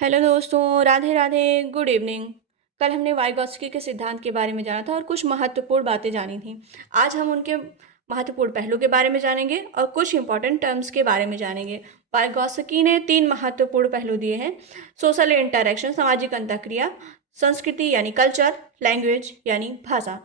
Hello दोस्तों, Radhe Radhe, good evening. कल हमने वाइगॉत्स्की के सिद्धांत के बारे में जाना था और कुछ महत्वपूर्ण बातें जानी थी। आज हम उनके महत्वपूर्ण पहलू के बारे में जानेंगे और कुछ इंपॉर्टेंट टर्म्स के बारे में जानेंगे। वाइगॉत्स्की ने 3 महत्वपूर्ण पहलू दिए हैं: सोशल इंटरैक्शन, सामाजिक अंतःक्रिया, संस्कृति यानी कल्चर, लैंग्वेज यानी भाषा।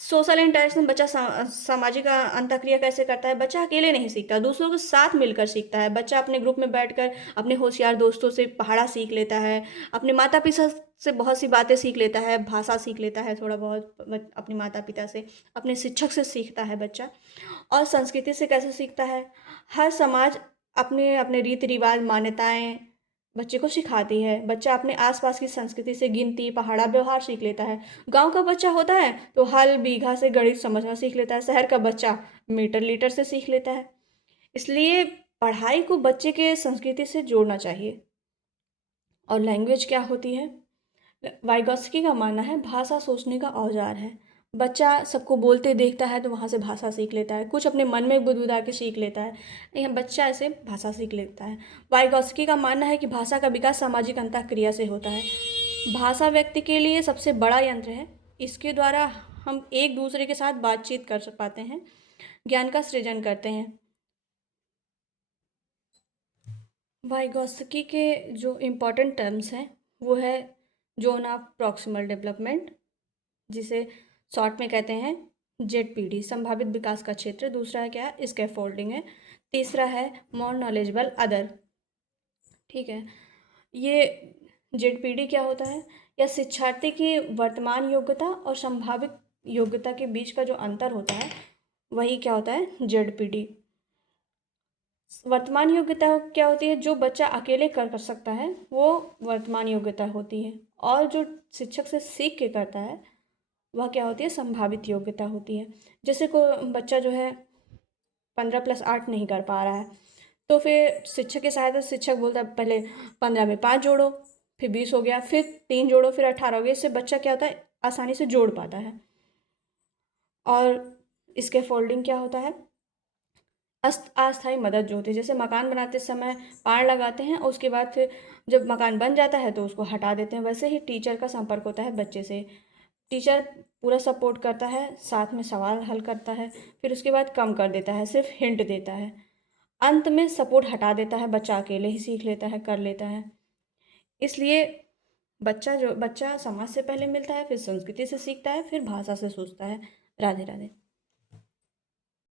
सोशल इंटरेक्शन बच्चा सामाजिक अंतःक्रिया कैसे करता है? बच्चा अकेले नहीं सीखता, दूसरों के साथ मिलकर सीखता है। बच्चा अपने ग्रुप में बैठकर अपने होशियार दोस्तों से पढ़ना सीख लेता है, अपने माता पिता से बहुत सी बातें सीख लेता है, भाषा सीख लेता है थोड़ा बहुत अपने माता पिता से, अपने शिक्षक से सीखता है बच्चा। और संस्कृति से कैसे सीखता है? हर समाज अपने अपने रीति रिवाज, मान्यताएं बच्चे को सिखाती है। बच्चा अपने आसपास की संस्कृति से गिनती, पहाड़ा, व्यवहार सीख लेता है। गांव का बच्चा होता है तो हल बीघा से गणित समझना सीख लेता है। शहर का बच्चा मीटर लीटर से सीख लेता है। इसलिए पढ़ाई को बच्चे के संस्कृति से जोड़ना चाहिए। और लैंग्वेज क्या होती है? वाइगॉत्स्की का मानना है भाषा सोचने का औजार है। बच्चा सबको बोलते देखता है तो वहाँ से भाषा सीख लेता है, कुछ अपने मन में गुदगुदा के सीख लेता है। यह बच्चा ऐसे भाषा सीख लेता है। वाइगॉत्स्की का मानना है कि भाषा का विकास सामाजिक अंतःक्रिया से होता है। भाषा व्यक्ति के लिए सबसे बड़ा यंत्र है। इसके द्वारा हम एक दूसरे के साथ बातचीत कर पाते हैं, ज्ञान का सृजन करते हैं। वाइगॉत्स्की के जो इम्पोर्टेंट टर्म्स हैं वो है जोन ऑफ प्रॉक्सिमल डेवलपमेंट, जिसे शॉर्ट में कहते हैं जेडपीडी, संभावित विकास का क्षेत्र। दूसरा है क्या है? स्कैफोल्डिंग है। तीसरा है मोर नॉलेजेबल अदर। ठीक है, ये जेडपीडी क्या होता है? यह शिक्षार्थी की वर्तमान योग्यता और संभावित योग्यता के बीच का जो अंतर होता है वही क्या होता है? जेडपीडी। वर्तमान योग्यता क्या होती है? जो बच्चा अकेले कर सकता है वो वर्तमान योग्यता होती है, और जो शिक्षक से सीख के करता है वह क्या होती है? संभावित योग्यता होती है। जैसे को बच्चा जो है 15+8 नहीं कर पा रहा है, तो फिर शिक्षक की सहायता से शिक्षक बोलता है पहले 15 में 5 जोड़ो, फिर 20 हो गया, फिर 3 जोड़ो, फिर 18 हो गया। इससे बच्चा क्या होता है? आसानी से जोड़ पाता है। और इसके फोल्डिंग क्या होता है? अस्थायी मदद जो होती है, जैसे मकान बनाते समय पाड़ लगाते हैं और उसके बाद फिर जब मकान बन जाता है तो उसको हटा देते हैं, वैसे ही टीचर का संपर्क होता है बच्चे से। टीचर पूरा सपोर्ट करता है, साथ में सवाल हल करता है, फिर उसके बाद कम कर देता है, सिर्फ हिंट देता है। अंत में सपोर्ट हटा देता है, बच्चा अकेले ही सीख लेता है, कर लेता है। इसलिए बच्चा समाज से पहले मिलता है, फिर संस्कृति से सीखता है, फिर भाषा से सोचता है। राधे राधे।